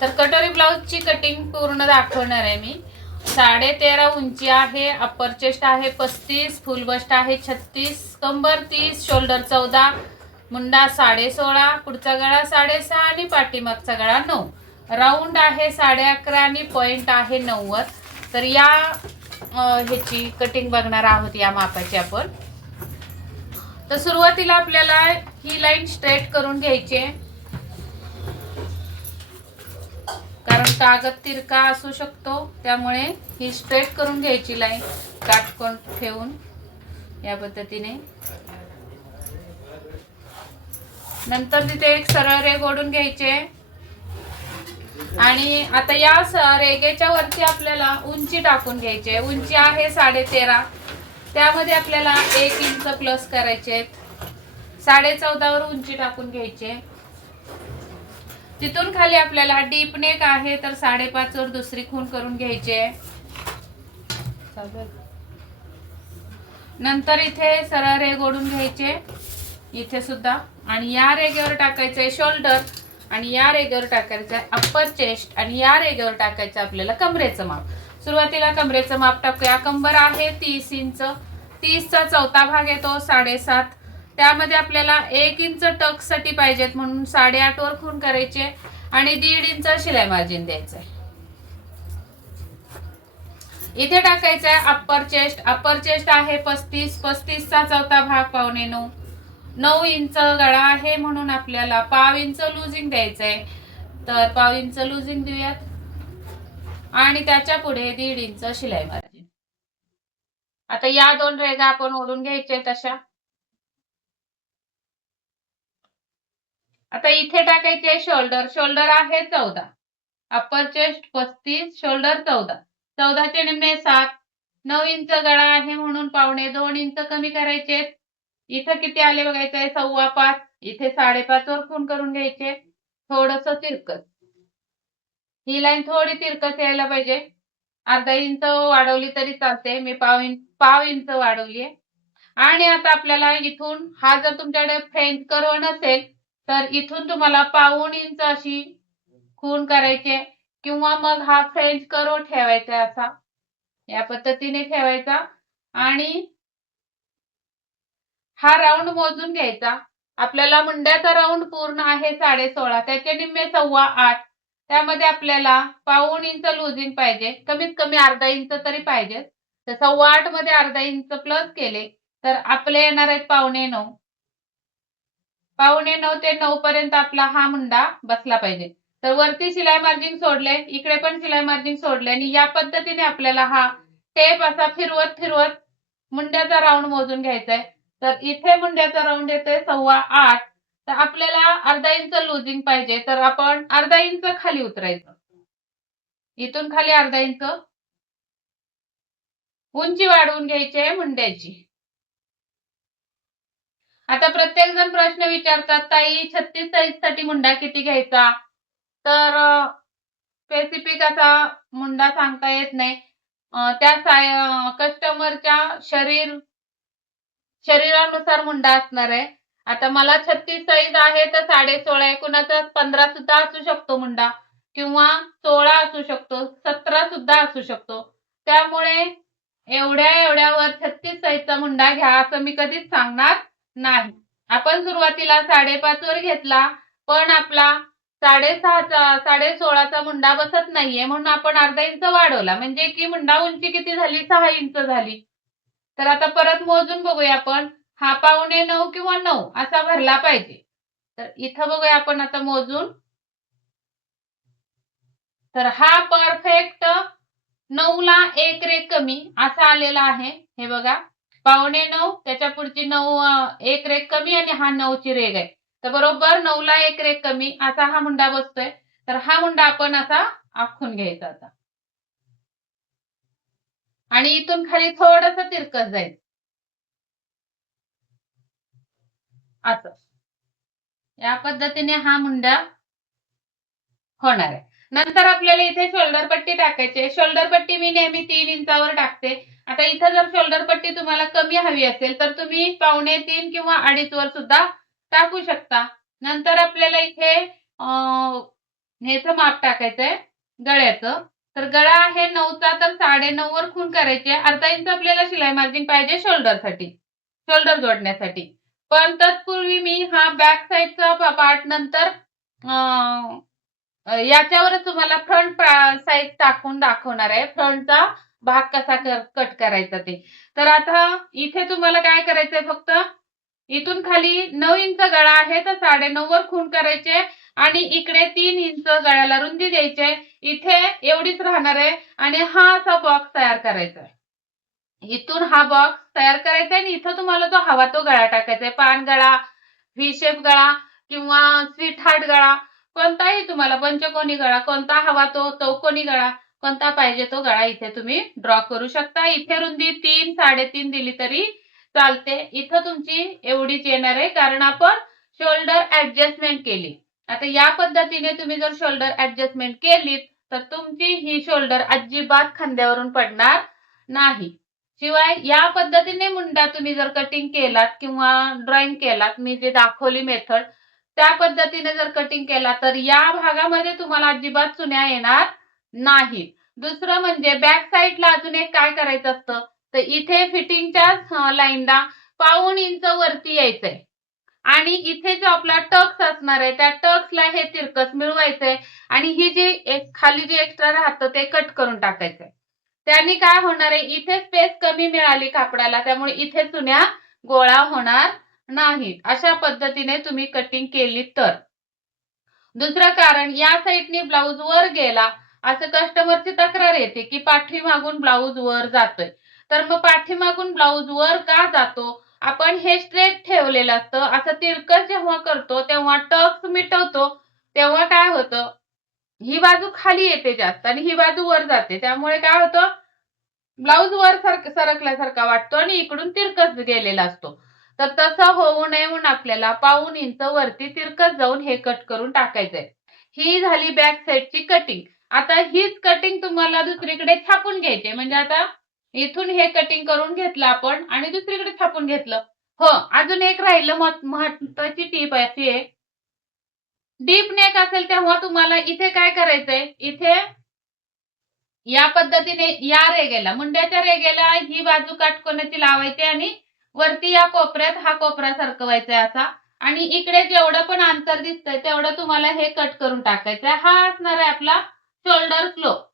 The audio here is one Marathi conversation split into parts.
तर कटोरी ब्लाउजची कटिंग पूर्ण दाखवणार आहे मी। 13.5 उंची आहे, अप्पर चेस्ट आहे 35, फुल बस्ट आहे 36, कंबर 30, शोल्डर 14, मुंडा 16.5, पुढचा गळा 6.5 आणि पाठीमागचा गळा 9, राऊंड आहे 11.5 आणि पॉइंट आहे 90। तर या ह्याची कटिंग बघणार आहोत या मापाची आपण। तर सुरुवातीला आपल्याला ही लाईन स्ट्रेट करून घ्यायची आहे, कारण कागद तिरका असू शकतो, त्यामुळे ही स्ट्रेट करून घ्यायची लाईन काटकोन ठेवून या पद्धतीने। नंतर तिथे एक सरळ रेघ ओढून घ्यायचे आणि आता या रेघेच्या वरती आपल्याला उंची टाकून घ्यायची आहे। उंची आहे 13.5, त्यामध्ये आपल्याला 1 इंच प्लस करायचे। 14.5 वर उंची टाकून घ्यायची। तिथून खाली आपल्याला डीप नेक आहे, तर 5.5 वर दुसरी खूण करून घ्यायची आहे। नंतर इथे सरळ रेघ ओढून घ्यायचे इथे सुद्धा, आणि या रेघेवर टाकायचंय शोल्डर, आणि या रेघेवर टाकायचं अप्पर चेस्ट, आणि या रेघेवर टाकायचं आपल्याला कमरेचं माप। सुरुवातीला कमरेचं माप टाकूया। कंबर आहे 30 इंच, 30चा चौथा भाग येतो 7.5, त्यामध्ये आपल्याला 1 इंच टक साठी पाहिजेत म्हणून 8.5 वर खूण करायचे आणि 1.5 इंच शिलाई मार्जिन द्यायचंय। इथे टाकायचं आहे अप्पर चेस्ट। अप्पर चेस्ट आहे 35, 35चा चौथा भाग 8.25, 9 इंच गळा आहे म्हणून आपल्याला 1/2 इंच लूजिंग द्यायचंय, तर 1/2 इंच लूजिंग देऊयात आणि त्याच्या पुढे 1.5 इंच शिलाई मार्जिन। आता या दोन रेघा आपण ओढून घ्यायचे तशा। आता इथे टाकायचे शोल्डर। शोल्डर आहे 14, अप्पर चेस्ट 35, शोल्डर 14, 14चे निम्मे 7, 9 इंच गळा आहे म्हणून 2.25 इंच कमी करायचे। इथं किती आले बघायचंय 5.25, इथे 5.5 वर खूण करून घ्यायचे। थोडस तिरकत, ही लाईन थोडी तिरकत यायला पाहिजे, अर्धा इंच वाढवली तरी चालते, मी 1/2 इंच वाढवली। आणि आता आपल्याला इथून, हा जर तुमच्याकडे फ्रेंच कर्व नसेल तर इथून तुम्हाला 1/2 इंच अशी खूण करायचे, किंवा मग हा फ्रेंच कर्व ठेवायचा असा, या पद्धतीने ठेवायचा आणि हा राऊंड मोजून घ्यायचा। आपल्याला मुंड्याचा राऊंड पूर्ण आहे 16.5, त्याचे निम्मे 8.25, त्यामध्ये आपल्याला 1/2 इंच लूजिंग पाहिजे, कमीत कमी अर्धा इंच तरी पाहिजे। तर 8.25 मध्ये अर्धा इंच प्लस केले तर आपले येणार आहेत 8.25, 8.25 ते 9 पर्यंत आपला हा मुंडा बसला पाहिजे। तर वरती शिलाई मार्जिन सोडले, इकडे पण शिलाई मार्जिन सोडले, आणि या पद्धतीने आपल्याला हा टेप असा फिरवत फिरवत मुंड्याचा राऊंड मोजून घ्यायचा आहे। तर इथे मुंड्याचा राऊंड येतोय 8.25, तर आपल्याला अर्धा इंच लूजिंग पाहिजे, तर आपण अर्धा इंच खाली उतरायचं, इथून खाली अर्धा इंच उंची वाढवून घ्यायची आहे मुंड्याची। आता प्रत्येक जण प्रश्न विचारतात, ताई 36 साईज साठी मुंडा किती घ्यायचा? तर स्पेसिफिक असा मुंडा सांगता येत नाही, त्या कस्टमरच्या शरीरानुसार मुंडा असणार आहे। आता मला 36 साईज आहे तर 16.5 आहे, कुणाचा 15 सुद्धा असू शकतो मुंडा, किंवा 16 असू शकतो, 17 सुद्धा असू शकतो। त्यामुळे एवढ्यावर 36 साईजचा मुंडा घ्या असं मी कधीच सांगणार नाही। आपण सुरुवातीला 5.5 वर घेतला, पण आपला 16.5चा मुंडा बसत नाहीये म्हणून आपण अर्धा इंच वाढवला, म्हणजे की मुंडा उंची किती झाली 6 इंच झाली। तर आता परत मोजून बघूया आपण, हा 8.25 किंवा 9 असा भरला पाहिजे। तर इथं बघूया आपण आता मोजून, तर हा परफेक्ट 9 ला 1 रेघ कमी असा आलेला आहे। हे बघा 8.25, त्याच्या पुढची 9 1 रेघ कमी, आणि हा 9 ची रेघ आहे, तर बरोबर 9 ला 1 रेघ कमी असा हा मुंडा बसतोय। तर हा मुंडा आपण असा आखून घ्यायचा आता, आणि इथून खाली थोडस तिरकत जायचं असं, या पद्धतीने हा मुंडा होणार आहे। नंतर आपल्याला इथे शोल्डर पट्टी टाकायची। शोल्डर पट्टी मी नेहमी 3 इंचावर टाकते। आता इथे जर शोल्डर पट्टी तुम्हाला कमी हवी असेल तर तुम्ही 2.25 किंवा 2.5 वर सुद्धा टाकू शकता। नंतर आपल्याला इथे ह्याचं माप टाकायचंय गळ्याचं. तर गळा आहे 9चा, तर 9.5 वर खूण करायची. अर्धा इंच आपल्याला शिलाई मार्जिन पाहिजे शोल्डरसाठी, शोल्डर जोडण्यासाठी. पण तत्पूर्वी मी हा बॅक साईडचा पार्ट नंतर याच्यावरच तुम्हाला फ्रंट साईड टाकून दाखवणार आहे, फ्रंटचा भाग कसा कट करायचा ते. तर आता इथे तुम्हाला काय करायचंय, फक्त इथून खाली 9 इंच गळा आहे, तर 9.5 वर खूण करायचे आणि इकडे 3 इंच गळ्याला रुंदी द्यायची. इथे एवढीच राहणार आहे आणि हा असा बॉक्स तयार करायचा आहे. इथून हा बॉक्स तयार करायचा आहे आणि इथं तुम्हाला जो हवा तो गळा टाकायचा आहे. पान गळा, व्ही शेप गळा किंवा स्वीट हार्ट गळा, कोणताही तुम्हाला पंचकोनी गळा कोणता हवा तो, चौकोनी गळा कोणता पाहिजे तो गळा इथे तुम्ही ड्रॉ करू शकता. इथे रुंदी 3, 3.5 दिली तरी चालते. इथं तुमची एवढीच येणार आहे, कारण आपण शोल्डर ऍडजस्टमेंट केली. आता या पद्धतीने तुम्ही जर शोल्डर ऍडजस्टमेंट केली तर तुमची ही शोल्डर अजिबात खांद्यावरून पडणार नाही. शिवाय या पद्धतीने मुंडा तुम्ही जर कटिंग केलात किंवा ड्रॉइंग केलात, मी जे दाखवली मेथड त्या पद्धतीने जर कटिंग केला तर या भागामध्ये तुम्हाला अजिबात चुन्या येणार नाहीत. दुसरं म्हणजे बॅक साईडला अजून एक काय करायचं असतं, तर इथे फिटिंगच्या लाईनला 1.5 इंच वरती यायचंय आणि इथे जो आपला टक्स असणार आहे त्या टक्सला हे तिरकस मिळवायचंय आणि ही जी एक खाली जी एक्स्ट्रा राहतं ते कट करून टाकायचंय. त्याने काय होणार आहे, इथे स्पेस कमी मिळाली कापडाला, त्यामुळे इथे चुन्या गोळा होणार नाहीत. अशा पद्धतीने तुम्ही कटिंग केली तर. दुसरं कारण, या साईडने ब्लाऊज वर गेला असं कस्टमरची तक्रार येते की पाठीमागून ब्लाऊज वर जातोय. तर मग पाठीमागून ब्लाऊज वर का जातो, आपण हे स्ट्रेट ठेवलेलं असतं. असं तिरकस जेव्हा करतो तेव्हा टक्स मिटवतो तेव्हा काय होतं, ही बाजू खाली येते जास्त आणि ही बाजू वर जाते. त्यामुळे काय होतं, ब्लाऊज वर सरकल्यासारखा वाटतो आणि इकडून तिरकस गेलेला असतो. तर तसं होऊ नये म्हणून आपल्याला 1.5 इंच वरती तिरकस जाऊन हे कट करून टाकायचंय. ही झाली बॅक साईडची कटिंग. आता हीच कटिंग तुम्हाला दुसरीकडे छापून घ्यायची. म्हणजे आता इथून हे कटिंग करून घेतलं आपण आणि दुसरीकडे छापून घेतलं. हो, अजून एक राहिलं महत्वाची टीप अशी आहे, डीप नेक असेल तेव्हा तुम्हाला इथे काय करायचंय, इथे या पद्धतीने या रेगेला, मुंड्याच्या रेगेला ही बाजू काटकोनाची लावायची आणि वरती या कोपऱ्यात हा कोपरा सरकवायचा असा आणि इकडे जेवढं पण अंतर दिसतंय तेवढं तुम्हाला हे कट करून टाकायचं. हा असणार आहे आपला शोल्डर स्लोप.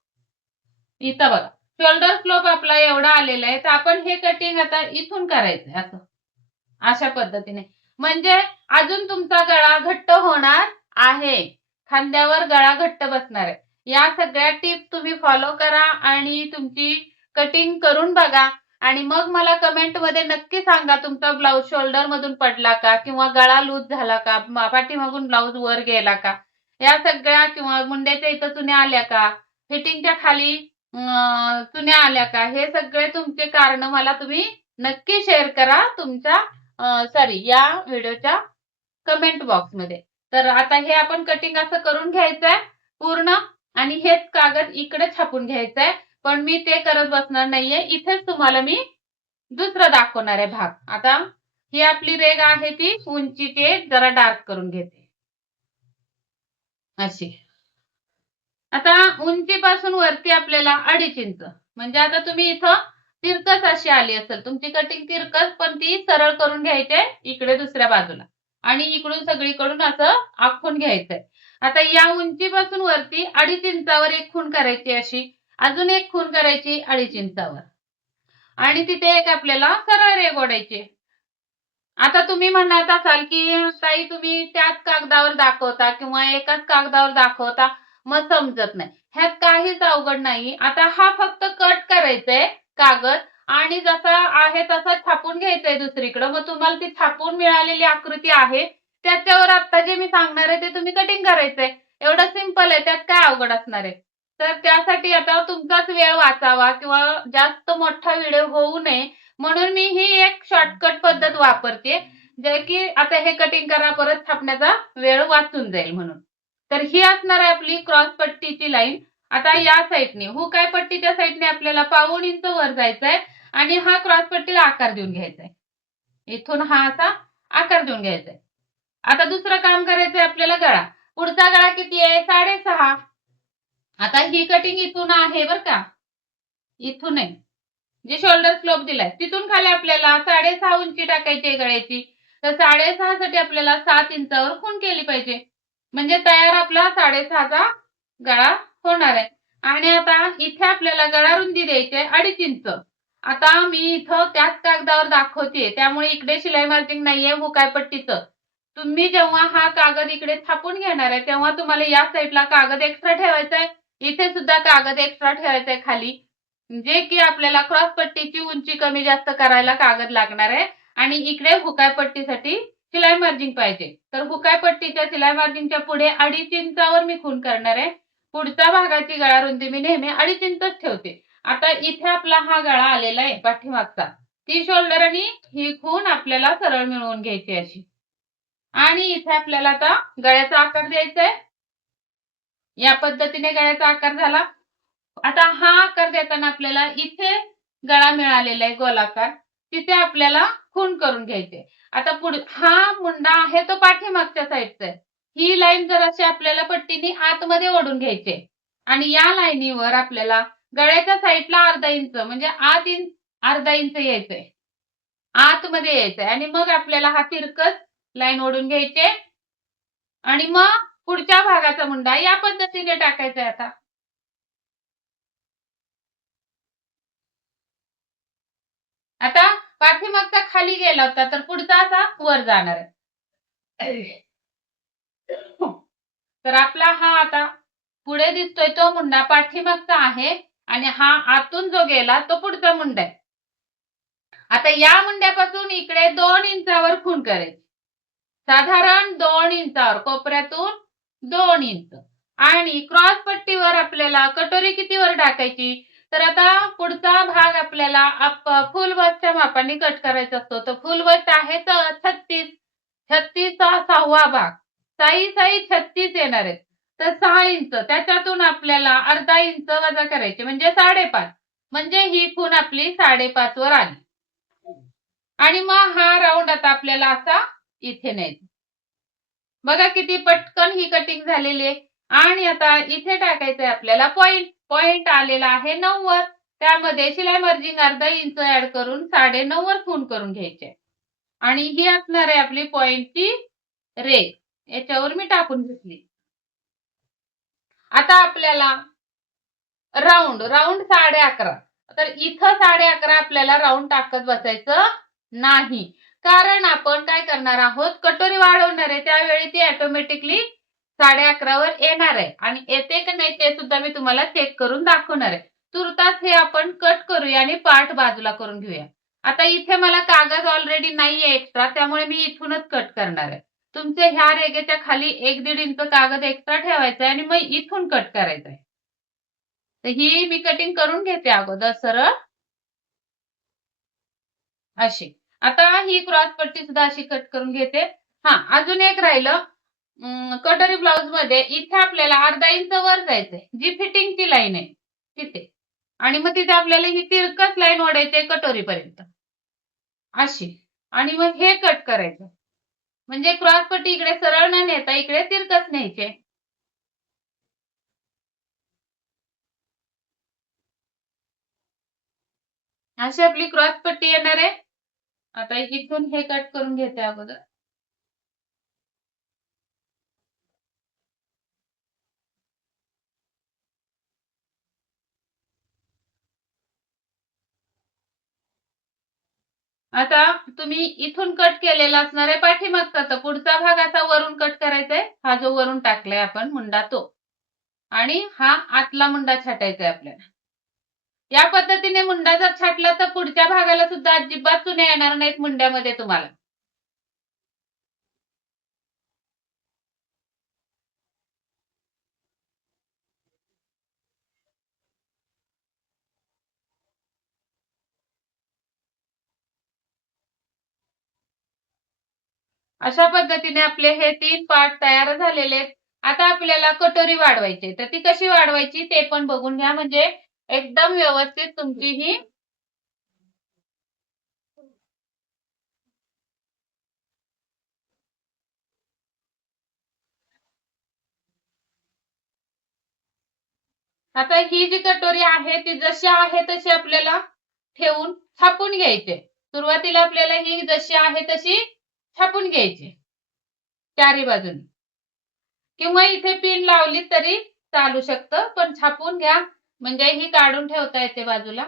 इथं बघा, शोल्डर स्लोप आपला एवढा आलेला आहे, तर आपण हे कटिंग आता इथून करायचंय असं, अशा पद्धतीने. म्हणजे अजून तुमचा गळा घट्ट होणार आहे, खांद्यावर गळा घट्ट बसणार आहे. या सगळ्या टिप्स तुम्ही फॉलो करा आणि तुमची कटिंग करून बघा आणि मग मला कमेंट मध्ये नक्की सांगा तुमचा ब्लाऊज शोल्डर मधून पडला का किंवा गळा लूज झाला का, पाठीमागून ब्लाऊज वर गेला का, या सगळ्या, किंवा मुंड्याच्या इथं चुन्या आल्या का, फिटिंगच्या खाली चुन्या आल्या का, हे सगळे तुमचे कारण मला तुम्ही नक्की शेअर करा तुमच्या या व्हिडिओच्या कमेंट बॉक्स मध्ये. तर आता हे आपण कटिंग असं करून घ्यायचंय पूर्ण आणि हेच कागद इकडे छापून घ्यायचंय. पण मी ते करत बसणार नाहीये, इथेच तुम्हाला मी दुसरं दाखवणार आहे भाग. आता ही आपली रेग आहे ती उंचीची जरा डार्क करून घेते अशी. आता उंचीपासून वरती आपल्याला 2.5 इंच, म्हणजे आता तुम्ही इथं तिरकस अशी आली असेल तुमची कटिंग तिरकस, पण ती सरळ करून घ्यायची इकडे दुसऱ्या बाजूला आणि इकडून सगळीकडून असं आखून घ्यायचंय. आता या उंचीपासून वरती 2.5 इंचावर एक खूण करायची अशी, अजून एक खूण करायची 2.5 इंचावर आणि तिथे एक आपल्याला सरळ रेघ ओढायची. आता तुम्ही म्हणत असाल की ताई तुम्ही त्याच कागदावर दाखवता किंवा एकाच कागदावर दाखवता, मग समजत नाही. ह्यात काहीच अवघड नाही. आता हा फक्त कट करायचंय कागद आणि जसा आहे तसा छापून घ्यायचंय दुसरीकडे. मग तुम्हाला ती छापून मिळालेली आकृती आहे त्याच्यावर आता जे मी सांगणार आहे ते तुम्ही कटिंग करायचंय. एवढं सिंपल आहे, त्यात काय अवघड असणार आहे. तर त्यासाठी आता तुमचाच वेळ वाचावा किंवा जास्त मोठा व्हिडिओ होऊ नये म्हणून मी ही एक शॉर्टकट पद्धत वापरते, जे की आता हे कटिंग करा परत छापण्याचा वेळ वाचून जाईल म्हणून. तर ही असणार आहे आपली क्रॉस पट्टीची लाईन. आता या साईडने हुक आहे पट्टीच्या साईडने आपल्याला 1.5 इंच वर जायचंय आणि हा क्रॉस पट्टीला आकार देऊन घ्यायचा आहे. इथून हा असा आकार देऊन घ्यायचा आहे. आता दुसरं काम करायचंय आपल्याला गळा. पुढचा गळा किती आहे 6.5. आता ही कटिंग इथून आहे बर का, इथून आहे जे शोल्डर स्लोप दिलाय तिथून खाली आपल्याला 6.5 उंची टाकायची आहे गळ्याची. तर 6.5 साठी आपल्याला 7 इंचावर खूण केली पाहिजे, म्हणजे तयार आपला 6.5चा गळा होणार आहे. आणि आता इथे आपल्याला गळा रुंदी द्यायची आहे 2.5 इंच. आता मी इथं त्याच कागदावर दाखवते, त्यामुळे इकडे शिलाई मार्जिंग नाहीये हुकायपट्टीचं. तुम्ही जेव्हा हा कागद इकडे थापून घेणार आहे तेव्हा तुम्हाला या साईडला कागद एक्स्ट्रा ठेवायचा आहे, इथे सुद्धा कागद एक्स्ट्रा ठेवायचा आहे खाली, जे की आपल्याला क्रॉस पट्टीची उंची कमी जास्त करायला कागद लागणार आहे. आणि इकडे हुकायपट्टीसाठी शिलाई मार्जिंग पाहिजे, तर हुकायपट्टीच्या शिलाई मार्जिंगच्या पुढे 2.5 इंचावर मी खूण करणार आहे. पुढच्या भागाची गळा रुंदी मी नेहमी 2.5 इंचच ठेवते. आता इथे आपला हा गळा आलेला आहे पाठीमागचा, ती शोल्डर आणि ही खूण आपल्याला सरळ मिळवून घ्यायची अशी. आणि इथे आपल्याला आता गळ्याचा आकार द्यायचा आहे. या पद्धतीने गळ्याचा आकार झाला. आता हा आकार देताना आपल्याला इथे गळा मिळालेला आहे गोलाकार, तिथे आपल्याला खूण करून घ्यायचे. आता पुढे हा मुंडा आहे तो पाठीमागच्या साईडचा आहे, ही लाईन जराशी आपल्याला पट्टीने आतमध्ये ओढून घ्यायची आणि या लाईनीवर आपल्याला गळ्याच्या साईडला 1/2 इंच म्हणजे आत 1/2 इंच यायचंय, आतमध्ये यायचंय. आणि मग आपल्याला हा तिरकस लाईन ओढून घ्यायचे आणि मग पुढच्या भागाचा मुंडा या पद्धतीने टाकायचा आहे. आता पाठीमागचा खाली गेला होता तर पुढचा असा वर जाणार आहे. तर आपला हा आता पुढे दिसतोय तो मुंडा पाठीमागचा आहे आणि हा आतून जो गेला तो पुढचा मुंडा आहे. आता या मुंड्यापासून इकडे 2 इंचावर खूण करायची, साधारण 2 इंचावर, कोपऱ्यातून 2 इंच. आणि क्रॉस पट्टीवर आपल्याला कटोरी कितीवर टाकायची, तर आता पुढचा भाग आपल्याला फुल बसच्या मापाने कट करायचा असतो. तर फुल बस आहे 36, 36चा 6वा भाग, साई 36 येणार आहे. तर 6 इंच त्याच्यातून आपल्याला 1/2 इंच वजा करायचे म्हणजे 5.5, म्हणजे ही खूण आपली 5.5 वर आली. आणि मग हा राऊंड आता आपल्याला असा इथे न्यायचा. बघा किती पटकन ही कटिंग झालेली आहे. आणि आता इथे टाकायचंय आपल्याला पॉइंट, पॉइंट आलेला आहे 90, त्यामध्ये शिलाई मार्जिंग 1/2 इंच ऍड करून 9.5 वर खूण करून घ्यायचे. आणि ही असणार आहे आपली पॉइंटची रेघ, याच्यावर मी टाकून घेतली. आता आपल्याला राऊंड 11.5, तर इथं 11.5 आपल्याला राऊंड टाकत बसायचं नाही, कारण आपण काय करणार आहोत, कटोरी वाढवणार आहे, त्यावेळी ती ऑटोमॅटिकली 11.5 वर येणार आहे. आणि येते का नाही ते सुद्धा मी तुम्हाला चेक करून दाखवणार आहे. तुर्तास हे आपण कट करूया आणि पार्ट बाजूला करून घेऊया. आता इथे मला कागद ऑलरेडी नाहीये एक्स्ट्रा, त्यामुळे मी इथूनच कट करणार आहे. तुमचे ह्या रेघेच्या खाली 1-1.5 इंच कागद एक्स्ट्रा ठेवायचा आणि मग इथून कट करायचं आहे. तर ही मी कटिंग करून घेते अगोदर सरळ अशी. आता ही क्रॉस पट्टी सुद्धा अशी कट करून घेते. हा, अजून एक राहिलं, कटोरी ब्लाउज मध्ये इथे आपल्याला 1/2 इंच वर जायचंय, जी फिटिंगची लाईन आहे तिथे. आणि मग तिथे आपल्याला ही तिरकस लाईन ओढायची आहे कटोरीपर्यंत अशी. आणि मग हे कट करायचं, म्हणजे क्रॉस पट्टी इकडे सरळ न नेता इकडे तिरकस न्यायचे. अशी आपली क्रॉस पट्टी येणार आहे. आता इथून हे कट करून घेते अगोदर. आता तुम्ही इथून कट केलेला असणार आहे पाठीमागचा, तर पुढचा भाग असा वरून कट करायचा आहे, हा जो वरून टाकलाय आपण मुंडा तो, आणि हा आतला मुंडा छाटायचा आहे आपल्याला. या पद्धतीने मुंडा जर छाटला तर पुढच्या भागाला सुद्धा अजिबात चुने येणार नाहीत मुंड्यामध्ये तुम्हाला. अशा पद्धतीने आपले हे 3 पार्ट तयार झालेले आहेत. आता आपल्याला कटोरी वाढवायची, तर ती कशी वाढवायची ते पण बघून घ्या, म्हणजे एकदम व्यवस्थित तुमची ही आता ही जी कटोरी आहे ती जशी आहे तशी आपल्याला ठेवून छापून घ्यायचे. सुरुवातीला आपल्याला ही जशी आहे तशी छापून घ्यायची चारी बाजूने, किंवा इथे पिन लावली तरी चालू शकतं, पण छापून घ्या म्हणजे ही काढून ठेवता येते बाजूला.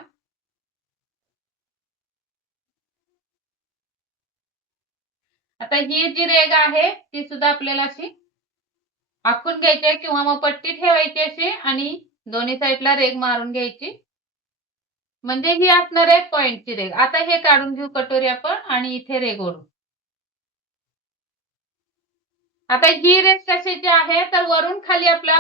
आता ही जी रेग आहे ती सुद्धा आपल्याला अशी आखून घ्यायची आहे, किंवा मग पट्टी ठेवायची अशी आणि दोन्ही साईडला रेग मारून घ्यायची, म्हणजे ही असणार आहे पॉइंटची रेग. आता हे काढून घेऊ कटोरी आपण आणि इथे रेग ओढू. आता ही रेग कशाची आहे तर वरून खाली आपला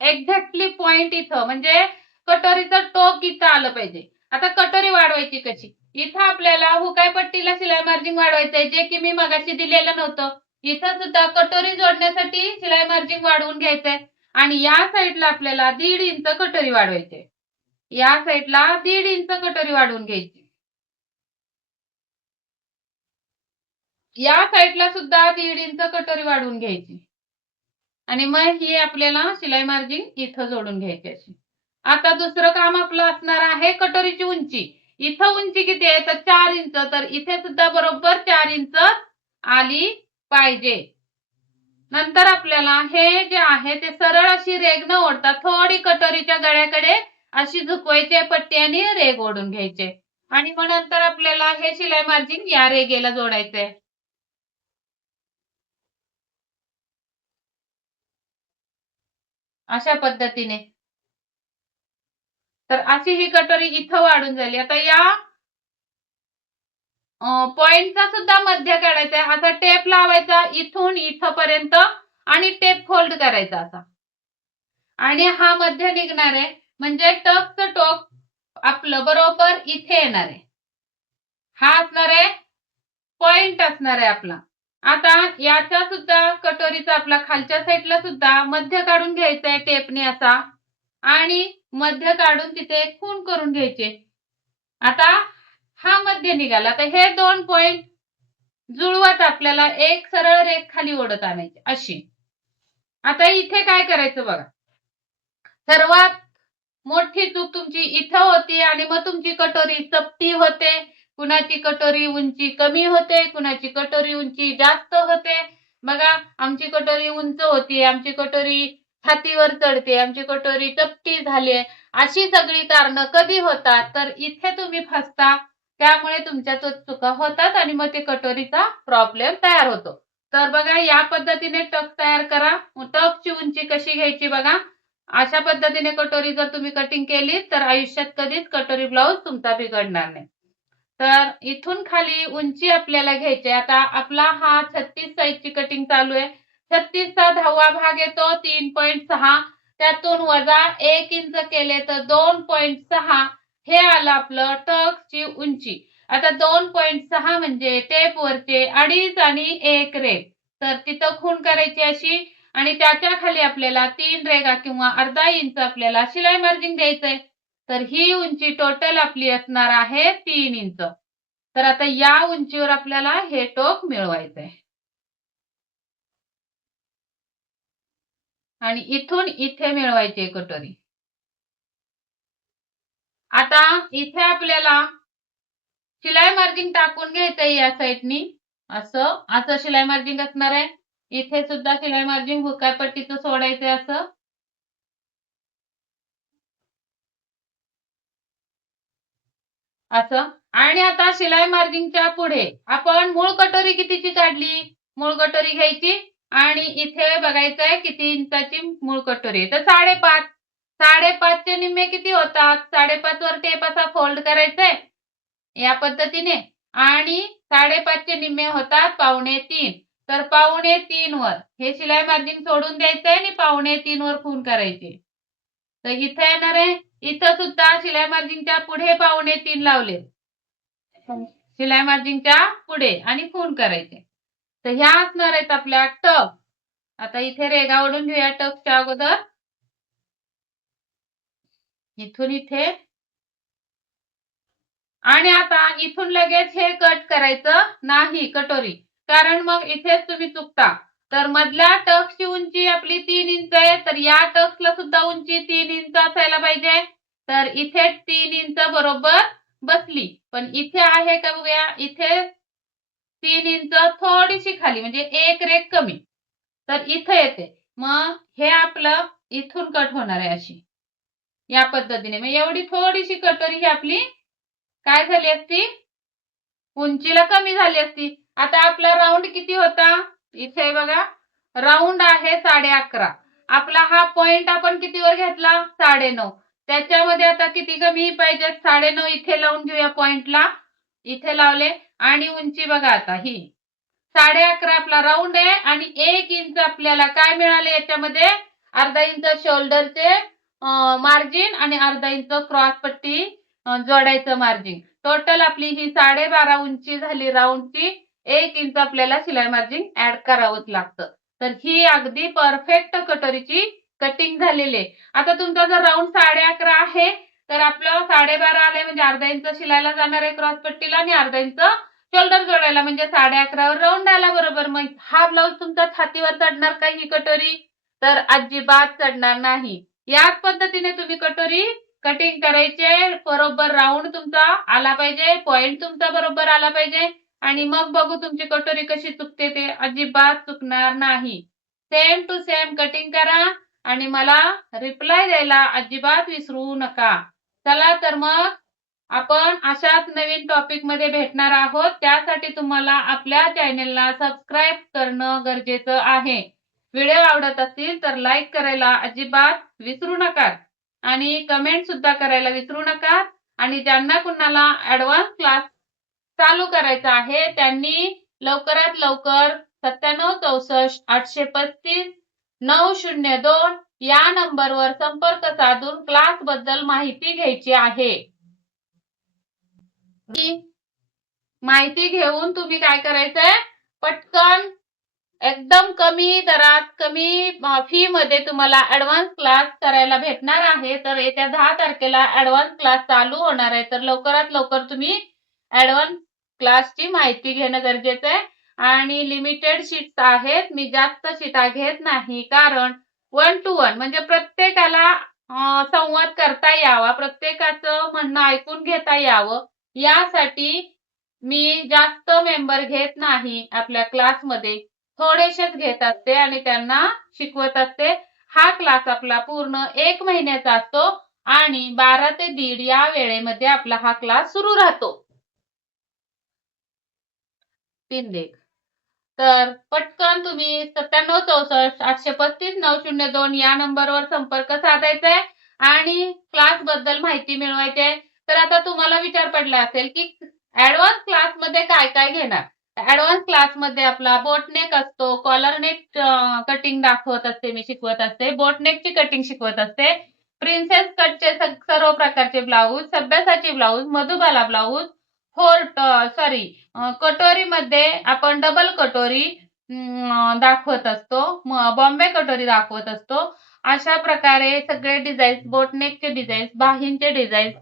एक्झॅक्टली पॉइंट इथं, म्हणजे कटोरीचं टोक इथं आलं पाहिजे. आता कटोरी वाढवायची कशी? इथं आपल्याला हुकाय पट्टीला शिलाई मार्जिन वाढवायचंय, जे की मी मगाशी दिलेलं नव्हतं. इथं सुद्धा कटोरी जोडण्यासाठी शिलाई मार्जिन वाढवून घ्यायचंय आणि या साईडला आपल्याला 1.5 इंच कटोरी वाढवायची. या साईडला 1.5 इंच कटोरी वाढवून घ्यायची. या साईडला सुद्धा 1.5 इंच कटोरी वाढवून घ्यायची आणि मग ही आपल्याला शिलाई मार्जिन इथं जोडून घ्यायची अशी. आता दुसरं काम आपलं असणार आहे कटोरीची उंची. इथं उंची किती आहे तर 4 इंच, तर इथे सुद्धा बरोबर 4 इंच आली पाहिजे. नंतर आपल्याला हे जे आहे ते सरळ अशी रेग न ओढता थोडी कटोरीच्या गळ्याकडे अशी झुकवायची पट्टी आणि रेग ओढून घ्यायचे, आणि मग नंतर आपल्याला हे शिलाई मार्जिन या रेगेला जोडायचंय. अशा पद्धतीने. तर अशी ही कटोरी इथं वाढून झाली. आता या पॉइंटचा सुद्धा मध्य काढायचा आहे. असा टेप लावायचा इथून इथपर्यंत आणि टेप फोल्ड करायचा असा, आणि हा मध्य निघणार आहे, म्हणजे टकचं टोक आपलं बरोबर इथे येणार आहे. हा असणार आहे पॉइंट असणार आहे आपला. आता याच्या सुद्धा कटोरीचा आपला खालच्या साईडला सुद्धा मध्य काढून घ्यायचा आहे टेपने असा, आणि मध्य काढून तिथे खून करून घ्यायचे. आता हा मध्य निघाला. तर हे 2 पॉइंट जुळवत आपल्याला एक सरळ रेख खाली ओढत आणायची अशी. आता इथे काय करायचं बघा, सर्वात मोठी चूक तुमची इथं होती आणि मग तुमची कटोरी चपटी होते. कुणाची कटोरी उंची कमी होते, कुणाची कटोरी उंची जास्त होते. बघा, आमची कटोरी उंच होती, आमची कटोरी छातीवर चढते, आमची कटोरी चपटी झाली. अशी सगळी कारणं कधी होतात तर इथे तुम्ही फसता, त्यामुळे तुमच्या चुका होतात आणि मग ते कटोरीचा प्रॉब्लेम तयार होतो. तर बघा, या पद्धतीने टक तयार करा. टकची उंची कशी घ्यायची बघा. अशा पद्धतीने कटोरी जर तुम्ही कटिंग केली तर आयुष्यात कधीच कटोरी ब्लाउज तुमचा बिघडणार नाही. तर इथून खाली उंची आपल्याला घ्यायची. आता आपला हा 36 साईजची कटिंग चालू आहे. 36 चा 10वा भाग येतो 3.6, त्यातून वजा 1 इंच केले तर 2.6 हे आलं आपलं टक्सची उंची. आता 2.6 म्हणजे टेप वरचे 2.5 आणि 1 रेग, तर तिथं खूण करायची अशी, आणि त्याच्या खाली आपल्याला 3 रेगा किंवा अर्धा इंच आपल्याला शिलाई मार्जिन द्यायचंय. तर ही उंची टोटल आपली असणार आहे 3 इंच. तर आता या उंचीवर आपल्याला हे टोक मिळवायचंय आणि इथून इथे मिळवायची कटोरी. आता इथे आपल्याला शिलाई मार्जिन टाकून घ्यायचंय या साईडनी, असं असं शिलाई मार्जिन असणार आहे. इथे सुद्धा शिलाई मार्जिन हुकाय पट्टीचं सोडायचंय असं. असं. आणि आता शिलाई मार्जिनच्या पुढे आपण मूळ कटोरी कितीची काढली, मूळ कटोरी घ्यायची आणि इथे बघायचंय किती इंचाची मूळ कटोरी आहे. तर 5.5. 5.5 चे निम्मे किती होतात, 5.5 वर टेप असा फोल्ड करायचंय या पद्धतीने, आणि 5.5 चे निम्मे होतात 2.25. तर 2.25 वर हे शिलाई मार्जिन सोडून द्यायचंय आणि 2.25 वर खूण करायचे. तर इथे येणार आहे, इथं सुद्धा शिलाई मार्जिनच्या पुढे 2.25 लावले, शिलाई मार्जिनच्या पुढे, आणि खूण करायचे. तर ह्या असणार आहेत आपल्या टक. आता इथे रेगा ओढून घेऊया टकच्या अगोदर. इथून इथे, आणि आता इथून लगेच हे कट करायचं नाही कटोरी, कारण मग इथेच तुम्ही चुकता. तर मधल्या टक्सची उंची आपली 3 इंच आहे, तर या टक्सला सुद्धा उंची 3 इंच असायला पाहिजे. तर इथे 3 इंच बरोबर बसली. पण इथे आहे का बघूया, इथे 3 इंच थोडीशी खाली म्हणजे एक रेख कमी. तर इथे येते. मग हे आपलं इथून कट होणार आहे अशी. या पद्धतीने. मग एवढी थोडीशी कटोरी ही आपली काय झाली असती, उंचीला कमी झाली असती. आता आपला राऊंड किती होता, इथे बघा राऊंड आहे 11.5. आपला हा पॉइंट आपण कितीवर घेतला, 9.5. त्याच्यामध्ये आता किती कमी पाहिजे, 9.5 इथे लावून घेऊया पॉइंटला. इथे लावले आणि उंची बघा आता ही 11.5 आपला राऊंड आहे आणि 1 इंच आपल्याला काय मिळाले याच्यामध्ये, अर्धा इंच शोल्डरचे मार्जिन आणि अर्धा इंच क्रॉस पट्टी जोडायचं मार्जिन. टोटल आपली ही 12.5 उंची झाली राऊंडची. 1 इंच आपल्याला शिलाई मार्जिन ऍड करावंच लागतं. तर ही अगदी परफेक्ट कटोरीची कटिंग झालेली आहे. आता तुमचा जर राऊंड 11.5 आहे तर आपलं 12.5 आले म्हणजे अर्धा इंच शिलायला जाणार आहे क्रॉस पट्टीला आणि अर्धा इंच शोल्डर जोडायला, म्हणजे 11.5 वर राऊंड आला बरोबर. मग हा ब्लाऊज तुमचा छातीवर चढणार का ही कटोरी, तर अजिबात चढणार नाही. याच पद्धतीने तुम्ही कटोरी कटिंग करायचे. बरोबर राऊंड तुमचा आला पाहिजे, पॉइंट तुमचा बरोबर आला पाहिजे आणि मग बघू तुमची कटोरी कशी चुकते ते. अजिबात चुकणार नाही. सेम टू सेम कटिंग करा आणि मला रिप्लाय द्यायला अजिबात विसरू नका. चला तर मग आपण अशाच नवीन टॉपिक मध्ये भेटणार आहोत. त्यासाठी तुम्हाला आपल्या चॅनेलला सबस्क्राईब करणं गरजेचं आहे. व्हिडिओ आवडत असतील तर लाईक करायला अजिबात विसरू नका आणि कमेंट सुद्धा करायला विसरू नका. आणि ज्यांना कुणाला ऍडव्हान्स क्लास चालू करायचा आहे त्यांनी लवकरात लवकर 9764 835 902 या नंबरवर संपर्क साधून क्लास बद्दल माहिती घ्यायची आहे. माहिती घेऊन तुम्ही काय करायचंय, पटकन एकदम कमी दरात कमी फी मध्ये तुम्हाला ऍडव्हान्स क्लास करायला भेटणार आहे. तर येत्या 10 तारखेला ऍडव्हान्स क्लास चालू होणार आहे. तर लवकरात लवकर तुम्ही ऍडव्हान्स क्लासची माहिती घेणं गरजेचं आहे. आणि लिमिटेड शीट्स आहेत, मी जास्त शीटा घेत नाही, कारण 1 to 1 म्हणजे प्रत्येकाला संवाद करता यावा, प्रत्येकाचं म्हणणं ऐकून घेता यावं, यासाठी मी जास्त मेंबर घेत नाही आपल्या क्लासमध्ये. थोडेसेच घेत असते आणि त्यांना शिकवत असते. हा क्लास आपला पूर्ण 1 महिन्याचा असतो आणि 12 ते 1.5 या वेळेमध्ये आपला हा क्लास सुरू राहतो. तर पटकन तुम्ही 9764 835 902 या नंबरवर संपर्क साधायचा आहे आणि क्लास बद्दल माहिती मिळवायची आहे. तर आता तुम्हाला विचार पडला असेल की ऍडव्हान्स क्लास मध्ये काय काय घेणार. ऍडव्हान्स क्लास मध्ये आपला बोटनेक असतो, कॉलर नेक कटिंग दाखवत असते, मी शिकवत असते, बोटनेकची कटिंग शिकवत असते, प्रिन्सेस कटचे सर्व प्रकारचे ब्लाऊज, सभ्यासाची ब्लाऊज, मधुबाला ब्लाऊज, कटोरी मध्ये आपण डबल कटोरी दाखवत असतो, बॉम्बे कटोरी दाखवत असतो. अशा प्रकारे सगळे डिझाईन्स, बोटनेकचे डिझाईन्स, बाहींचे डिझाईन्स,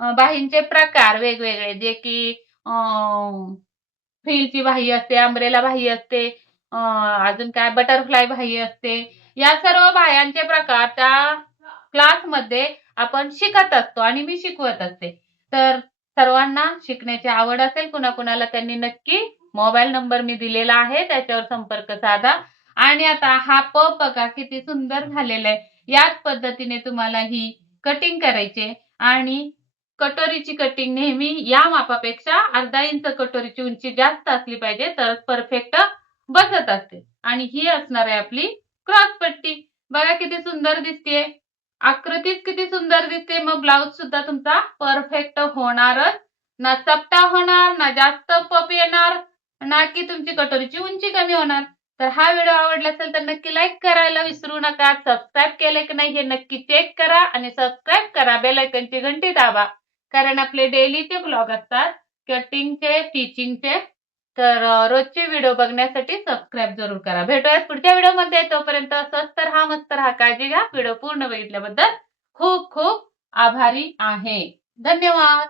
बाहींचे प्रकार वेगवेगळे, जे की फ्रिलची बाही असते, अम्ब्रेला बाही असते, अजून काय बटरफ्लाय बाही असते. या सर्व बाह्यांचे प्रकार त्या क्लासमध्ये आपण शिकत असतो आणि मी शिकवत असते. तर सर्वांना शिकण्याची आवड असेल कुणाकुणाला त्यांनी नक्की मोबाईल नंबर मी दिलेला आहे त्याच्यावर संपर्क साधा. आणि आता हा पप बघा किती सुंदर झालेला आहे. याच पद्धतीने तुम्हाला ही कटिंग करायची आणि कटोरीची कटिंग नेहमी या मापापेक्षा अर्धा इंच कटोरीची उंची जास्त असली पाहिजे, तरच परफेक्ट बसत असते. आणि ही असणार आहे आपली क्रॉस पट्टी. बघा किती सुंदर दिसतेय, आकृतीच किती सुंदर दिसते. मग ब्लाऊज सुद्धा तुमचा परफेक्ट होणारच, ना चपटा होणार, ना जास्त पप येणार, ना की तुमची कटोरीची उंची कमी होणार. तर हा व्हिडिओ आवडला असेल तर नक्की लाईक करायला विसरू नका. सबस्क्राईब केले की नाही हे नक्की चेक करा आणि सबस्क्राईब करा, बेल आयकॉनची घंटी दाबा, कारण आपले डेलीचे ब्लॉग असतात कटिंगचे, स्टिचिंगचे. तर रोजचे व्हिडिओ बघण्यासाठी सबस्क्राईब जरूर करा. भेटूयात पुढच्या व्हिडिओमध्ये. तोपर्यंत स्वस्त राहा, मस्त राहा, काळजी घ्या. व्हिडिओ पूर्ण बघितल्याबद्दल खूप खूप आभारी आहे. धन्यवाद.